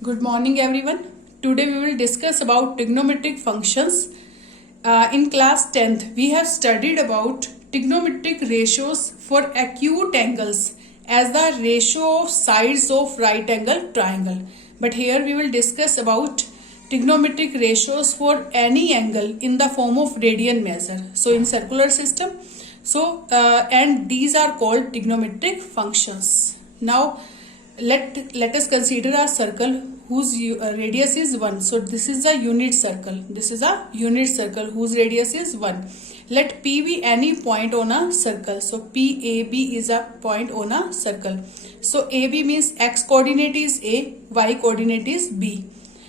Good morning everyone. Today we will discuss about trigonometric functions. In class 10th we have studied about trigonometric ratios for acute angles as the ratio of sides of right angle triangle. But here we will discuss about trigonometric ratios for any angle in the form of radian measure. So in circular system. And these are called trigonometric functions. Now let us consider a circle whose radius is 1. So this is a unit circle. This is a unit circle whose radius is 1. Let P be any point on a circle. So PAB is a point on a circle. So AB means x coordinate is A, y coordinate is B.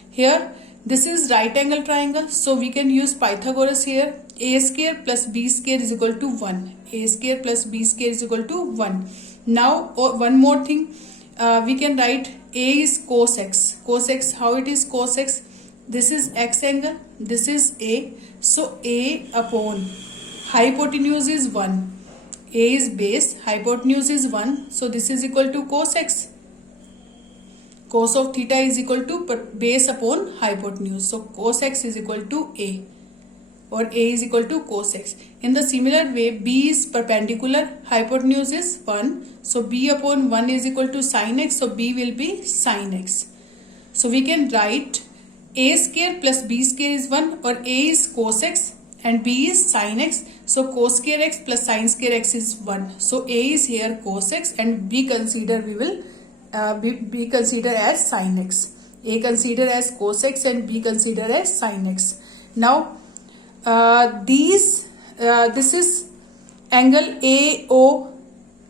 Here this is right angle triangle. So we can use Pythagoras here. A square plus B square is equal to 1. A square plus B square is equal to 1. Now one more thing. We can write A is cos x. Cos x, how it is cos x? This is x angle, this is A. So A upon hypotenuse is 1. A is base, hypotenuse is 1. So this is equal to cos x. Cos of theta is equal to base upon hypotenuse. So cos x is equal to A. Or A is equal to cos x. In the similar way, B is perpendicular, hypotenuse is 1. So B upon 1 is equal to sin x. So B will be sin x. So we can write A square plus B square is 1, or A is cos x and B is sin x. So cos square x plus sin square x is 1. So A is here cos x and B consider we will B consider as sin x. A consider as cos x and B consider as sin x. Now this is angle AO,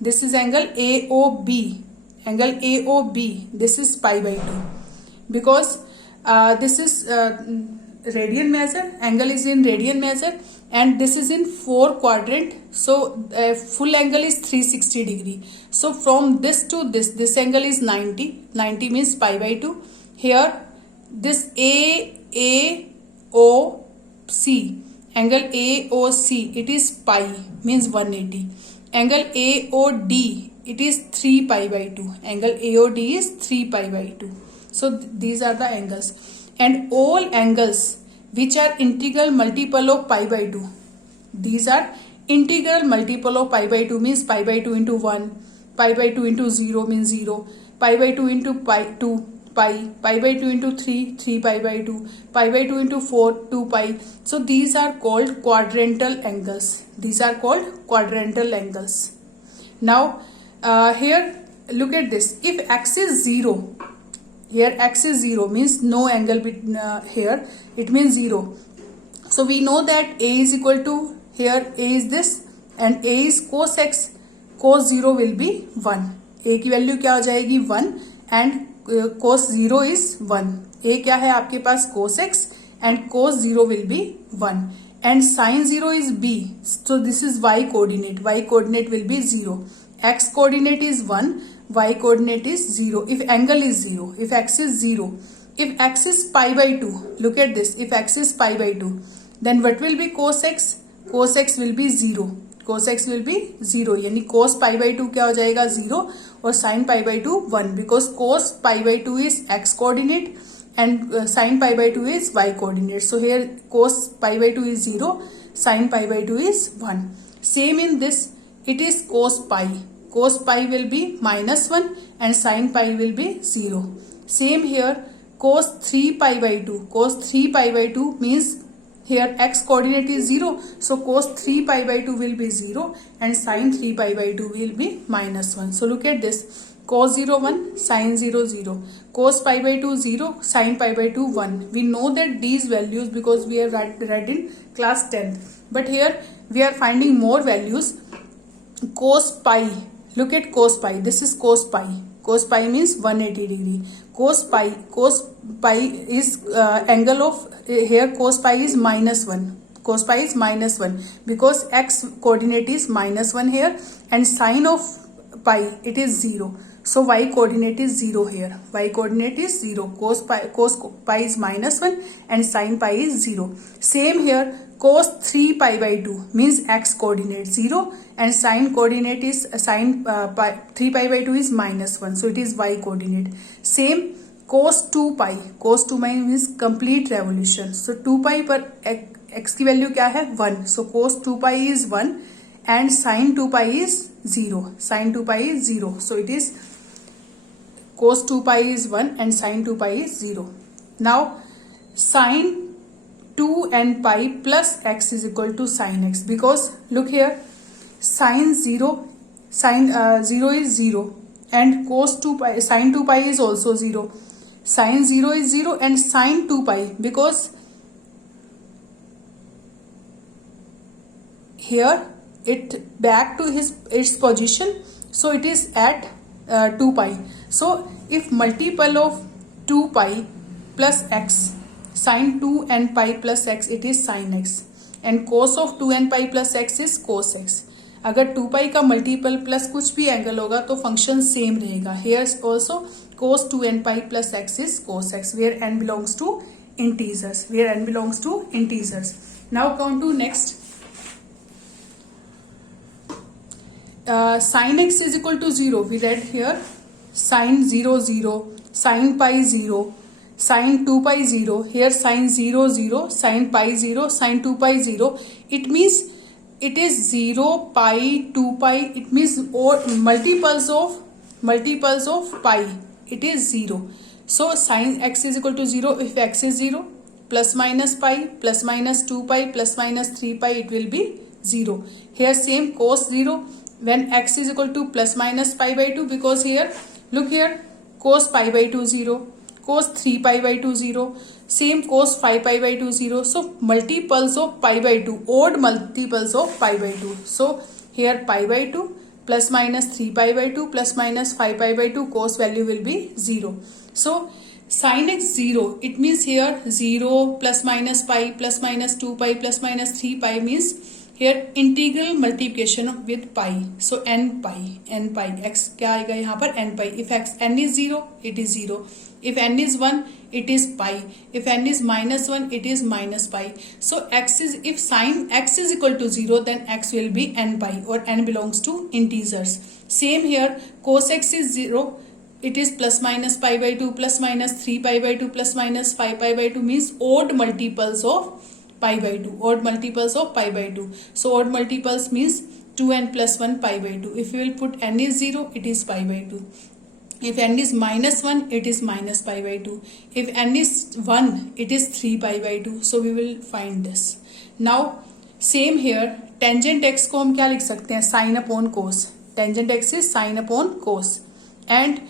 this is angle AOB, angle AOB, this is pi by 2, because this is radian measure, angle is in radian measure, and this is in 4 quadrant. So full angle is 360 degree. So from this to this angle is 90 means pi by 2. Here this AOC, angle AOC, it is pi means 180. Angle AOD, it is 3 pi by 2. Angle AOD is 3 pi by 2. So these are the angles, and all angles which are integral multiple of pi by 2. These are integral multiple of pi by 2 means pi by 2 into 1, pi by 2 into 0 means 0, pi by 2 into pi 2. Pi by 2 into 3 pi by 2, pi by 2 into 4, 2 pi. So these are called quadrantal angles. These are called quadrantal angles. Now here look at this. If x is 0, here x is 0 means no angle here, it means 0. So we know that A is equal to, here A is this and A is cos x. Cos 0 will be 1. A की value क्या हो जाएगी 1 and cos 0 is 1. A क्या है आपके पास cos x and cos 0 will be 1 and sin 0 is B. So this is y coordinate. Y coordinate will be 0. X coordinate is 1. Y coordinate is 0. If angle is 0. If x is 0. If x is pi by 2. Look at this. If x is pi by 2. Then what will be cos x? Cos x will be 0. Cos x will be 0. यानी cos pi by 2 क्या हो जाएगा 0 और sin pi by 2 1, because cos pi by 2 is x coordinate and sin pi by 2 is y coordinate. So here cos pi by 2 is 0, sin pi by 2 is 1. Same in this, it is cos pi. Cos pi will be -1 and sin pi will be 0. Same here, cos 3 pi by 2. Cos 3 pi by 2 means here x coordinate is 0. So cos 3 pi by 2 will be 0 and sin 3 pi by 2 will be -1. So look at this. Cos 0 1, sin 0 0. Cos pi by 2 0, sin pi by 2 1. We know that these values because we have read in class 10th. But here we are finding more values. Cos pi. Look at cos pi. This is cos pi. Cos pi means 180 degree. Cos pi is angle of, here cos pi is -1. Cos pi is -1 because x coordinate is -1 here and sin of pi it is 0. So y coordinate is 0 here. Y coordinate is 0. Cos pi is -1 and sin pi is 0. Same here, cos 3 pi by 2 means x coordinate 0 and sin coordinate is 3 pi by 2 is -1. So it is y coordinate. Same cos 2 pi, cos 2 pi means complete revolution. So 2 pi पर x की value क्या है 1. So cos 2 pi is 1 and sin 2 pi is 0. Sin 2 pi is 0. So it is cos 2 pi is 1 and sin 2 pi is 0. Now sin 2 and pi plus x is equal to sin x, because look here, sin 0 is 0 and cos 2 pi, sin 2 pi is also 0. Sin 0 is 0 and sin 2 pi, because here it back to its position, so it is at 2 pi. So if multiple of 2 pi plus x, sin 2 and pi plus x, it is sin x, and cos of 2 and pi plus x is cos x. अगर 2 पाई का multiple plus कुछ भी angle होगा तो function same रहेगा. Here also cos 2 and pi plus x is cos x, where n belongs to integers. Where n belongs to integers. Now come to next. Sin x is equal to 0. We read here sin 0 0, sin pi 0, sin 2 pi 0. Here sin 0 0, sin pi 0, sin 2 pi 0. It means it is 0, pi, 2 pi. It means all multiples of pi. It is 0. So sin x is equal to 0 if x is 0. Plus minus pi, plus minus 2 pi, plus minus 3 pi, it will be 0. Here same cos 0 when x is equal to plus minus pi by 2, because here look here, cos pi by 2 0, cos 3 pi by 2 0, same cos 5 pi by 2 0. So multiples of pi by 2, odd multiples of pi by 2. So here pi by 2 plus minus 3 pi by 2 plus minus 5 pi by 2, cos value will be 0. So sin x 0, it means here 0 plus minus pi plus minus 2 pi plus minus 3 pi means here integral multiplication with pi. So n pi x क्या आएगा यहाँ पर n pi. If n is 0, it is 0. If n is 1, it is pi. If n is minus 1, it is minus pi. So if sin x is equal to 0, then x will be n pi, or n belongs to integers. Same here, cos x is 0. It is plus minus pi by 2 plus minus 3 pi by 2 plus minus 5 pi by 2 means odd multiples of pi by 2. Odd multiples of pi by 2. So odd multiples means 2n plus 1 pi by 2. If you will put n is 0, it is pi by 2. If n is minus 1, it is minus pi by 2. If n is 1, it is 3 pi by 2. So we will find this. Now same here, tangent x को हम क्या लिख सकते हैं, sin upon cos. Tangent x is sin upon cos. And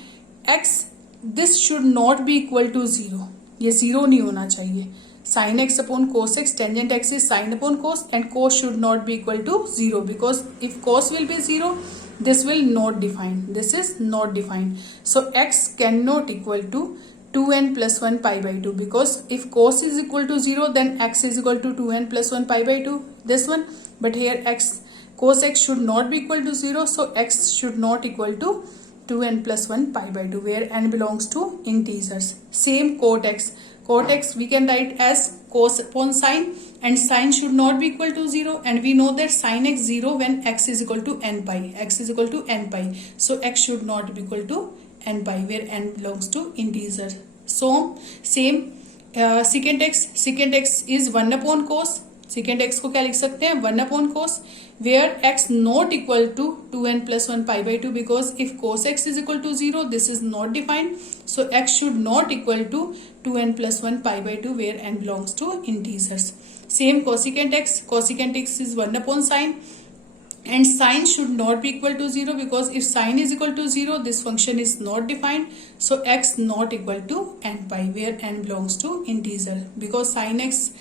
x, this should not be equal to 0. ये 0 नहीं होना चाहिए. Sin x upon cos x, tangent x is sin upon cos, and cos should not be equal to 0, because if cos will be 0, this will not define. This is not defined. So x cannot equal to 2n plus 1 pi by 2, because if cos is equal to 0, then x is equal to 2n plus 1 pi by 2, this one. But here cos x should not be equal to 0, so x should not equal to 2n plus 1 pi by 2, where n belongs to integers. Same cot x. Cot x we can write as cos upon sine, and sine should not be equal to 0, and we know that sin x 0 when x is equal to n pi. X is equal to n pi. So x should not be equal to n pi, where n belongs to integer. So same secant x is 1 upon cos. Secant x को क्या लिख सकते हैं, 1 upon cos, where x not equal to 2n plus 1 pi by 2, because if cos x is equal to 0, this is not defined. So x should not equal to 2n plus 1 pi by 2, where n belongs to integers. Same cosecant x is 1 upon sine, and sine should not be equal to 0, because if sine is equal to 0, this function is not defined. So x not equal to n pi, where n belongs to integer, because sin x,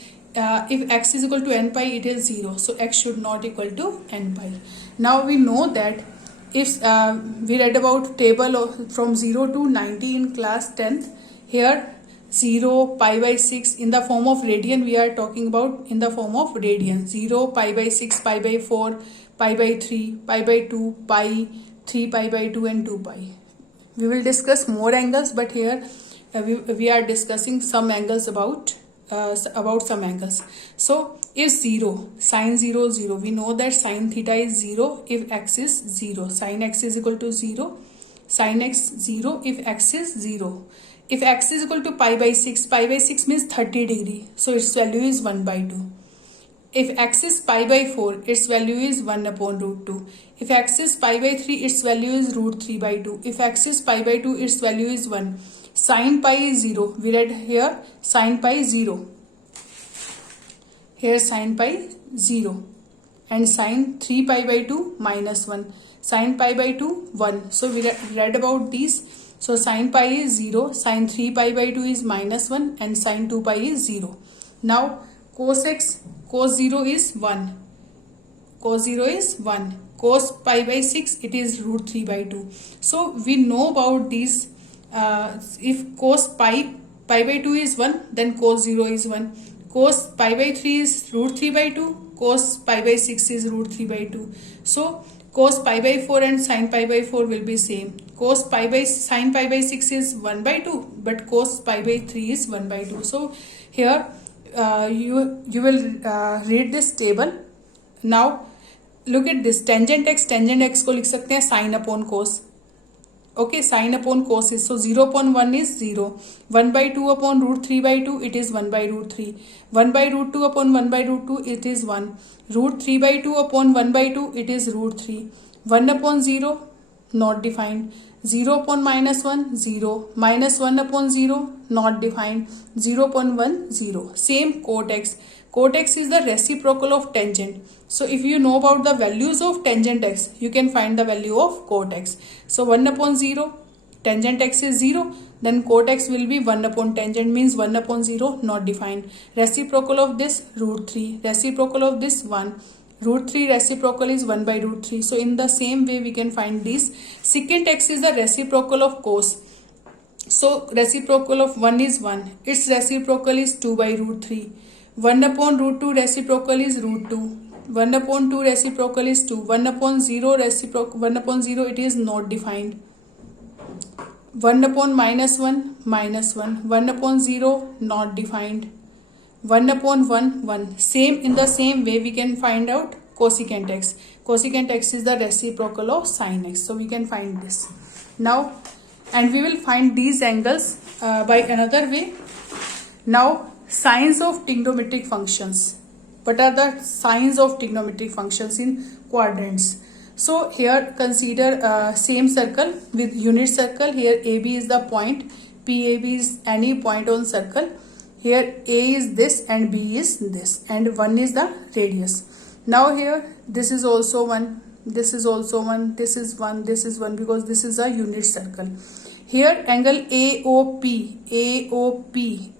if x is equal to n pi, it is 0. So x should not equal to n pi. Now we know that if we read about table from 0 to 90 in class 10th. Here 0, pi by 6 in the form of radian, we are talking about in the form of radian. 0, pi by 6, pi by 4, pi by 3, pi by 2, pi, 3 pi by 2 and 2 pi. We will discuss more angles, but here we are discussing some angles about some angles. So if 0, sin 0 0, we know that sin theta is 0 if x is 0. Sin x is equal to 0, sin x 0 if x is 0. if x is equal to pi by 6 means 30 degree. So its value is 1 by 2. If x is pi by 4, its value is 1 upon root 2. If x is pi by 3, its value is root 3 by 2. If x is pi by 2, its value is 1. Sin pi is 0. We read here sin pi 0. Here sin pi 0. And sin 3 pi by 2 minus 1. Sin pi by 2 1. So we read about these. So sin pi is 0. Sin 3 pi by 2 is minus 1. And sin 2 pi is 0. Now cos 0 is 1. Cos 0 is 1. Cos pi by 6, it is root 3 by 2. So we know about these. If cos pi by 2 is 1, then cos 0 is 1. Cos pi by 3 is root 3 by 2. Cos pi by 6 is root 3 by 2. So cos pi by 4 and sin pi by 4 will be same. Sin pi by 6 is 1 by 2, but cos pi by 3 is 1 by 2. So here you will read this table. Now look at this, tangent x को लिख सकते हैं sin upon cos. Okay, sin upon cos is, so 0 upon 1 is 0. 1 by 2 upon root 3 by 2, it is 1 by root 3. 1 by root 2 upon 1 by root 2, it is 1. Root 3 by 2 upon 1 by 2, it is root 3. 1 upon 0, not defined. 0 upon minus 1, 0. Minus 1 upon 0, not defined. 0 upon 1, 0. Same cot x. Cot x is the reciprocal of tangent. So if you know about the values of tangent x, you can find the value of cot x. So 1 upon 0, tangent x is 0. Then cot x will be 1 upon tangent, means 1 upon 0, not defined. Reciprocal of this, root 3. Reciprocal of this, 1. Root 3 reciprocal is 1 by root 3. So in the same way we can find this. Secant x is the reciprocal of cos. So reciprocal of 1 is 1. Its reciprocal is 2 by root 3. 1 upon root 2 reciprocal is root 2. 1 upon 2 reciprocal is 2. 1 upon 0 reciprocal, 1 upon 0 it is not defined. 1 upon minus 1, minus 1. 1 upon 0, not defined. 1 upon 1, 1. Same, in the same way we can find out cosecant x. Cosecant x is the reciprocal of sin x. So we can find this. Now, and we will find these angles by another way. Now, signs of trigonometric functions. What are the signs of trigonometric functions in quadrants? So here consider same circle with unit circle. Here AB is the point, PAB is any point on circle. Here A is this and B is this, and 1 is the radius. Now here this is also 1, this is also 1, this is 1, this is 1, because this is a unit circle. Here angle AOP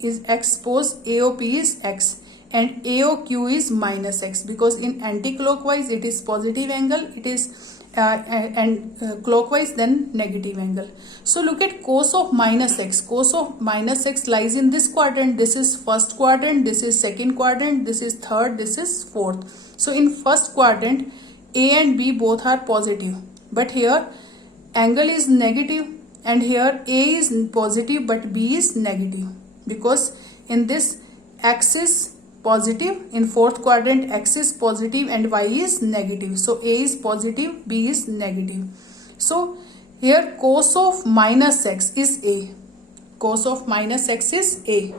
is x, suppose AOP is x and AOQ is minus x, because in anti-clockwise it is positive angle, it is clockwise then negative angle. So look at cos of minus x. Cos of minus x lies in this quadrant. This is first quadrant, this is second quadrant, this is third, this is fourth. So in first quadrant A and B both are positive, but here angle is negative, and here A is positive but B is negative, because in this x is positive, in fourth quadrant x is positive and y is negative. So A is positive, B is negative. So here cos of minus x is A. Cos of minus x is A.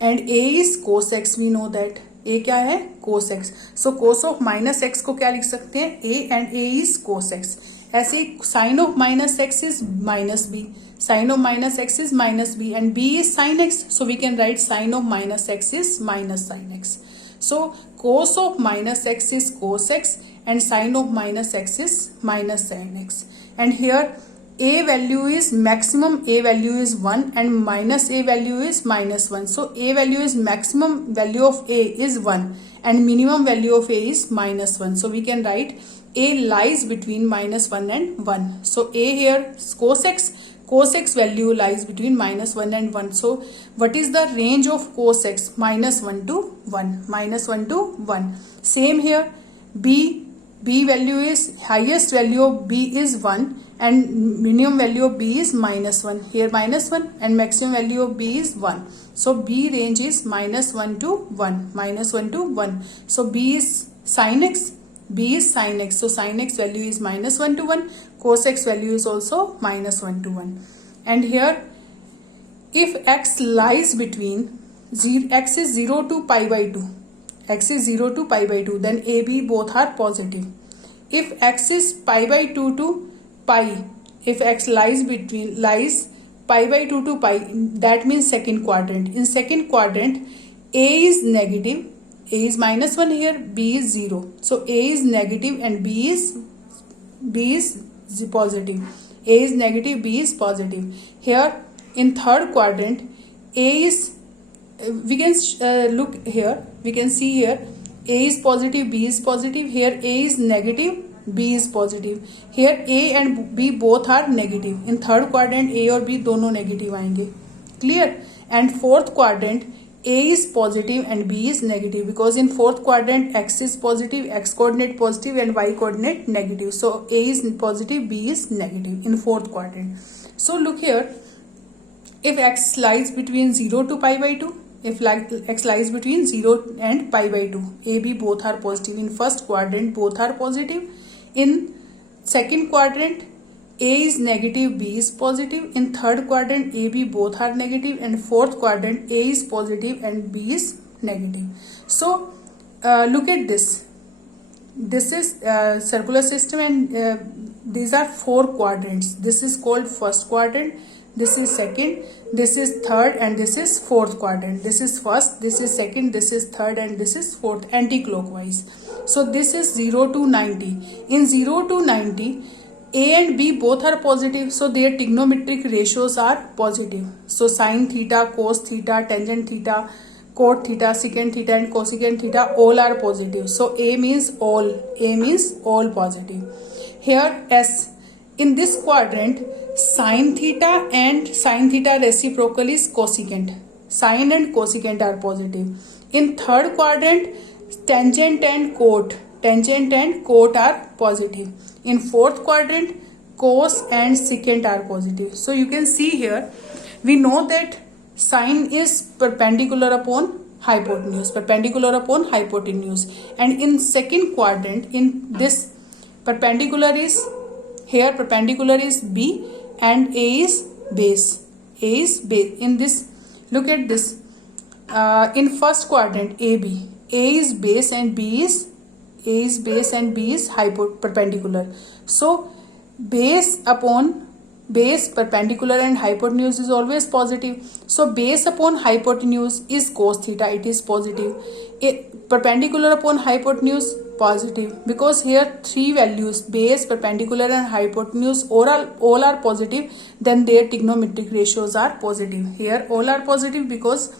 And A is cos x, we know that. A क्या है? Cos x. So cos of minus x को क्या लिख सकते हैं? A, and A is cos x. ऐसे sin of minus x is minus B. Sin of minus x is minus B, and B is sin x. So we can write sin of minus x is minus sin x. So cos of minus x is cos x and sin of minus x is minus sin x. And here A value is maximum, A value is 1 and minus A value is minus 1. So A value is maximum value of A is 1 and minimum value of A is minus 1. So we can write A lies between minus 1 and 1. So A here is cos x value lies between minus 1 and 1. So what is the range of cos x? Minus 1 to 1. Minus 1 to 1. Same here. B value is, highest value of B is 1 and minimum value of B is minus 1. Here minus 1 and maximum value of B is 1. So B range is minus 1 to 1. Minus 1 to 1. So B is sin x. B is sin x. So sin x value is minus 1 to 1. Cos x value is also minus 1 to 1. and here if x lies between x is 0 to pi by 2, x is 0 to pi by 2, then AB both are positive. If x is pi by 2 to pi, if x lies pi by 2 to pi, that means second quadrant. In second quadrant, A is negative, A is -1 here, B is 0. So A is negative and B is positive. A is negative, B is positive. Here in third quadrant, A is, we can look here, we can see here A is positive, B is positive. Here A is negative, B is positive. Here A and B both are negative. In third quadrant, A और B दोनों negative आएंगे. Clear? And fourth quadrant, A is positive and B is negative, because in fourth quadrant x is positive, x coordinate positive and y coordinate negative. So A is positive, B is negative in fourth quadrant. So look here, if x lies between 0 to pi by 2, if x lies between 0 and pi by 2, A, B both are positive. In first quadrant both are positive. In second quadrant, A is negative, B is positive. In third quadrant, A, B both are negative. And fourth quadrant, A is positive and B is negative. So look at this. This is circular system, and these are 4 quadrants. This is called first quadrant. This is second, this is third, and this is fourth quadrant. This is first, this is second, this is third, and this is fourth, anti-clockwise. So this is 0 to 90. In 0 to 90, A and B both are positive, so their trigonometric ratios are positive. So sine theta, cos theta, tangent theta, cot theta, secant theta, and cosecant theta all are positive. So A means all positive. Here S, in this quadrant, sine theta and sine theta reciprocal is cosecant. Sine and cosecant are positive. In third quadrant, tangent and cot are positive. In fourth quadrant, cos and secant are positive. So you can see here, we know that sine is perpendicular upon hypotenuse, and in second quadrant, in this perpendicular is, here perpendicular is B and A is base. In this, look at this, in first quadrant AB, A is base and B is perpendicular. So base upon base, perpendicular and hypotenuse is always positive. So base upon hypotenuse is cos theta, it is positive. Perpendicular upon hypotenuse, positive, because here 3 values, base, perpendicular and hypotenuse all are positive, then their trigonometric ratios are positive. Here all are positive because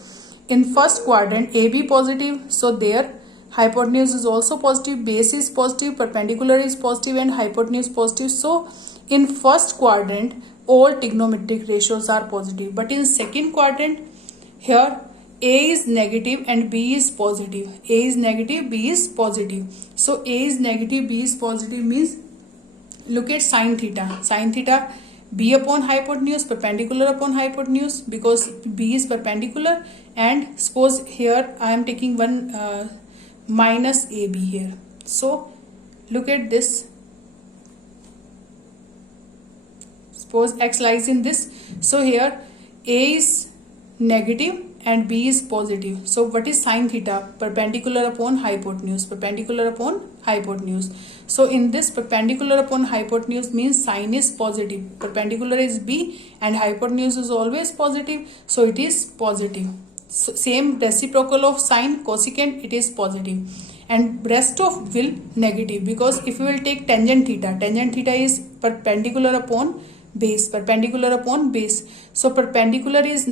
in first quadrant AB positive, so their hypotenuse is also positive, base is positive, perpendicular is positive, and hypotenuse positive. So in first quadrant all trigonometric ratios are positive. But in second quadrant, here A is negative and B is positive. A is negative, B is positive. So A is negative, B is positive means, look at sine theta, B upon hypotenuse, perpendicular upon hypotenuse, because B is perpendicular, and suppose here I am taking one minus AB here. So look at this. Suppose x lies in this. So here A is negative and B is positive. So what is sine theta? Perpendicular upon hypotenuse, So in this perpendicular upon hypotenuse means sine is positive, perpendicular is B, and hypotenuse is always positive, so it is positive. So same reciprocal of sine, cosecant, it is positive, and rest of will negative, because if you will take tangent theta is perpendicular upon base, so perpendicular is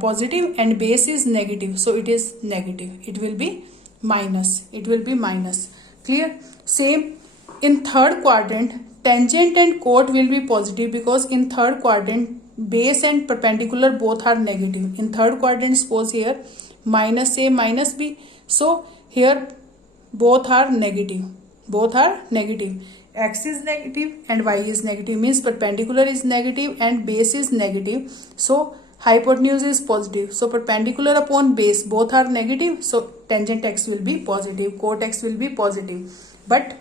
positive and base is negative, so it is negative, it will be minus. Clear? Same in third quadrant, tangent and cot will be positive, because in third quadrant base and perpendicular both are negative. In third quadrant, suppose here minus A minus B, so here both are negative, x is negative and y is negative, means perpendicular is negative and base is negative, so hypotenuse is positive. So perpendicular upon base both are negative, so tangent x will be positive, cot x will be positive, but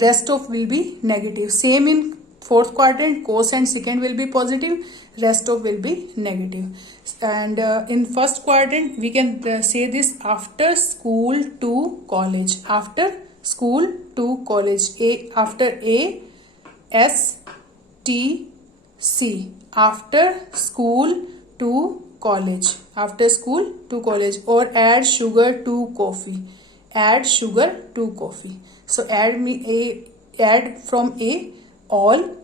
rest of will be negative. Same in fourth quadrant cos and secant will be positive, rest of will be negative. And in first quadrant we can say this: after school to college. After school to college. After A, S, T, C. After school to college. After school to college. Or add sugar to coffee. Add sugar to coffee. So add from A all,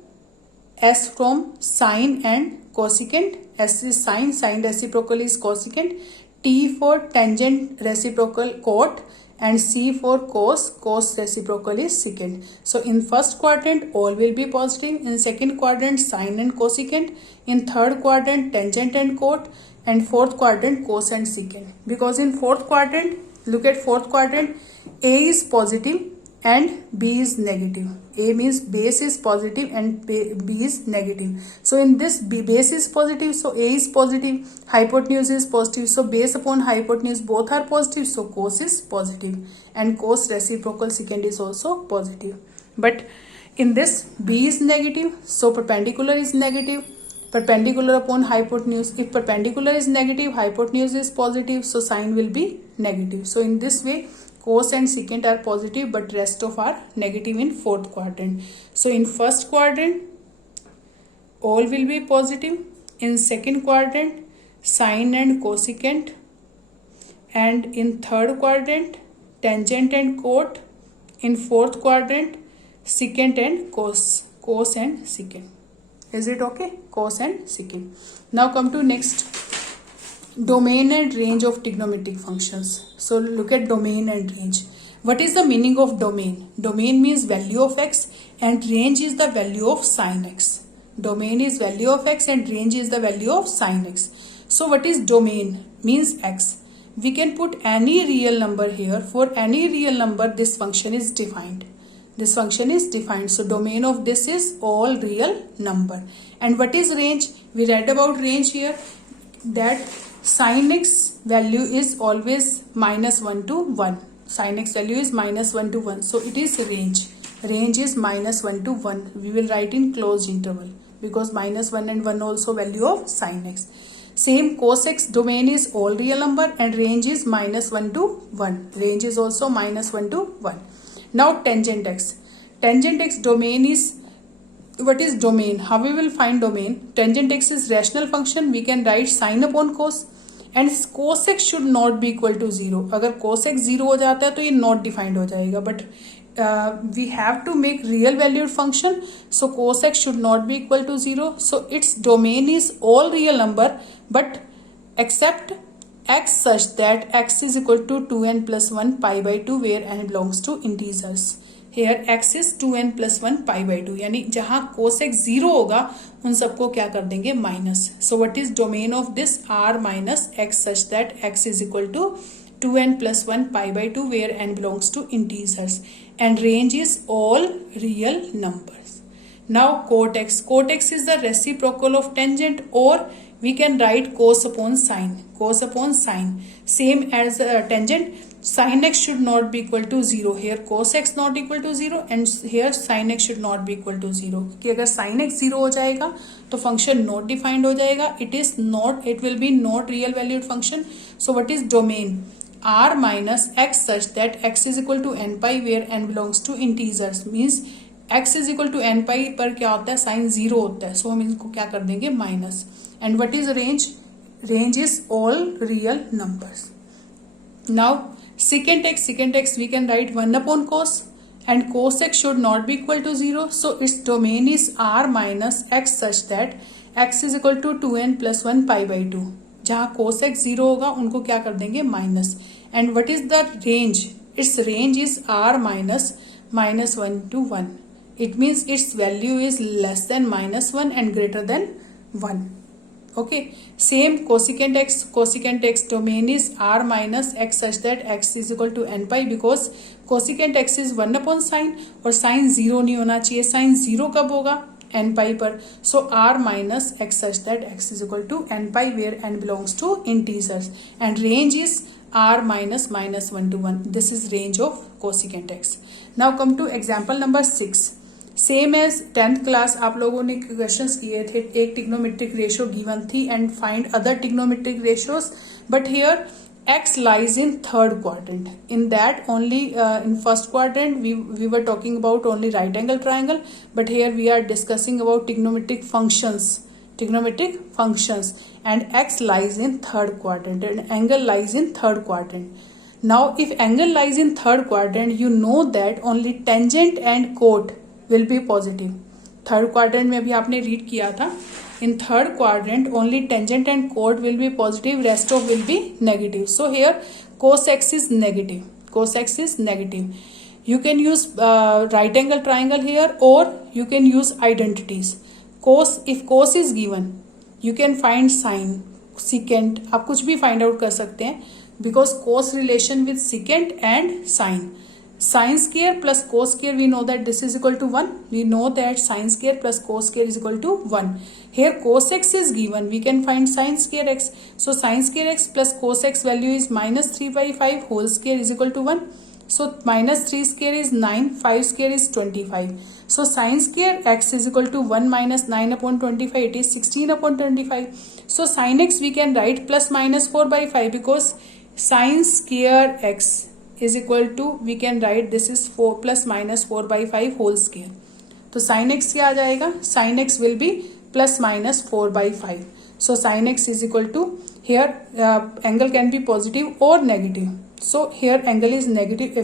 S from sine and cosecant. S is sine, sine reciprocal is cosecant. T for tangent reciprocal cot, and C for cos, cos reciprocal is secant. So in first quadrant all will be positive, in second quadrant sine and cosecant, in third quadrant tangent and cot, and fourth quadrant cos and secant. Because in fourth quadrant, look at fourth quadrant, A is positive and B is negative. A means base is positive and B is negative. So in this base is positive, so A is positive, hypotenuse is positive, so base upon hypotenuse both are positive, so cos is positive, and cos reciprocal secant is also positive. But in this B is negative, so perpendicular is negative, perpendicular upon hypotenuse. If perpendicular is negative, hypotenuse is positive, so sine will be negative. So in this way cos and secant are positive, but rest of are negative in fourth quadrant. So in first quadrant all will be positive, in second quadrant sine and cosecant, and in third quadrant tangent and cot, in fourth quadrant secant and cos and secant. Is it okay? Cos and secant. Now come to next, domain and range of trigonometric functions. So look at domain and range. What is the meaning of domain? Domain means value of x, and range is the value of sine x. Domain is value of x and range is the value of sine x. So what is domain? Means x. We can put any real number here. For any real number this function is defined. This function is defined. So domain of this is all real number. And what is range? We read about range here, that sin x value is always -1 to 1. Sin x value is -1 to 1. So it is range. Range is -1 to 1. We will write in closed interval, because -1 and 1 also value of sin x. Same cos x, domain is all real number and range is -1 to 1. Range is also -1 to 1. Now tangent x. Tangent x domain is, what is domain? How we will find domain? Tangent x is rational function. We can write sine upon cos, and cos x should not be equal to 0. अगर cos x 0 हो जाता है तो ये not defined हो जाएगा. But we have to make real valued function, so cos x should not be equal to 0. So its domain is all real number, but except x such that x is equal to 2n plus 1 pi by 2 where n belongs to integers. Here x is 2n plus 1 pi by 2, यानी जहाँ cos x 0 होगा उन सबको क्या कर देंगे minus. So what is domain of this? r minus x such that x is equal to 2n plus 1 pi by 2 where n belongs to integers, and range is all real numbers. Now cot x. Cot x is the reciprocal of tangent, or we can write cos upon sine. Cos upon sine, same as tangent. Sin x should not be equal to 0. Here cos x not equal to 0, and here sin x should not be equal to 0. कि अगर sin x 0 हो जाएगा तो function not defined हो जाएगा. It will be not real valued function. So what is domain? r minus x such that x is equal to n pi where n belongs to integers. Means x is equal to n pi पर क्या होता है? sin 0 होता है. So हम इनको क्या कर देंगे? Minus. And what is range? Range is all real numbers. Now secant x we can write 1 upon cos, and cos x should not be equal to 0. So its domain is r minus x such that x is equal to 2n plus 1 pi by 2. जहाँ cos x 0 होगा उनको क्या कर देंगे? Minus. And what is the range? Its range is r minus -1 to 1. It means its value is less than -1 and greater than 1. Okay, same cosecant x. Cosecant x domain is r minus x such that x is equal to n pi, because cosecant x is 1 upon sine और sin 0 नहीं होना चाहिए. sin 0 कब होगा? n pi पर. So r minus x such that x is equal to n pi where n belongs to integers, and range is r minus -1 to 1. This is range of cosecant x. Now come to example number 6. Same as 10th class आप लोगों ने questions किए थे, एक trigonometric ratio given थी and find other trigonometric ratios, but here x lies in third quadrant. In that only in first quadrant we were talking about only right angle triangle, but here we are discussing about trigonometric functions, and x lies in third quadrant and angle lies in third quadrant. Now if angle lies in third quadrant, you know that only tangent and cot will be positive. Third quadrant में अभी आपने read किया था, in third quadrant only tangent and cot will be positive, rest of will be negative. So here cos x is negative. You can use right angle triangle here, or you can use identities. If cos is given, you can find sin, secant, आप कुछ भी find out कर सकते हैं, because cos relation with secant and sin. Sin square plus cos square, we know that this is equal to 1. We know that sin square plus cos square is equal to 1. Here cos x is given, we can find sin square x. So sin square x plus cos x value is minus 3 by 5 whole square is equal to 1. So minus 3 square is 9, 5 square is 25. So sin square x is equal to 1 minus 9 upon 25, it is 16 upon 25. So sin x we can write plus minus 4 by 5, because sin square x is equal to, we can write this is 4 plus minus 4 by 5 whole square. तो sin x क्या आ जाएगा, sin x will be plus minus 4 by 5. So sin x is equal to, here angle can be positive or negative. So here angle is negative,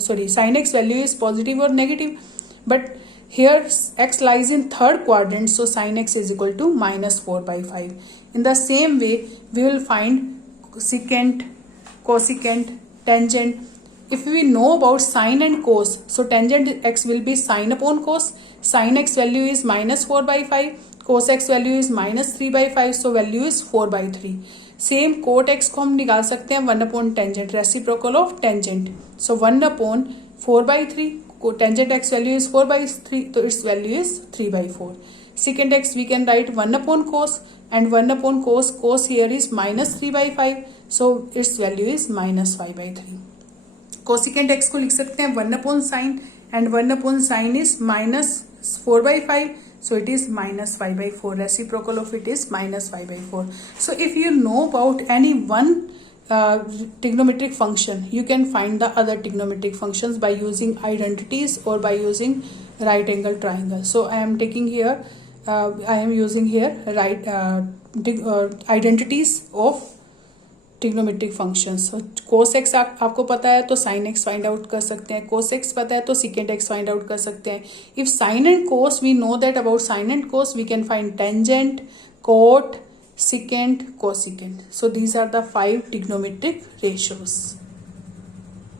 sin x value is positive or negative, but here x lies in third quadrant, so sin x is equal to minus 4 by 5. In the same way we will find secant, cosecant, tangent. If we know about sine and cos, so tangent x will be sine upon cos. Sin x value is minus 4 by 5, cos x value is minus 3 by 5, so value is 4 by 3. Same cot x को हम निकाल सकते हैं 1 upon tangent, reciprocal of tangent. So 1 upon 4 by 3, tangent x value is 4 by 3, so its value is 3 by 4. Secant x we can write 1 upon cos, and 1 upon cos, cos here is minus 3 by 5, so its value is minus 5 by 3. Cosecant x को लिख सकते हैं 1 upon sin, and 1 upon sin is minus 4 by 5, so it is minus 5 by 4. Reciprocal of it is minus 5 by 4. So if you know about any one trigonometric function, you can find the other trigonometric functions by using identities or by using right angle triangle. So I am taking here, I am using here identities of trigonometric functions. Cos x आपको पता है तो sine x find out कर सकते हैं, cos x पता है तो सिकेंट एक्स फाइंड आउट कर सकते हैं. If sine and cos we know that about sine and cos we can find tangent, cot, secant, cosecant. So these are the 5 trigonometric ratios.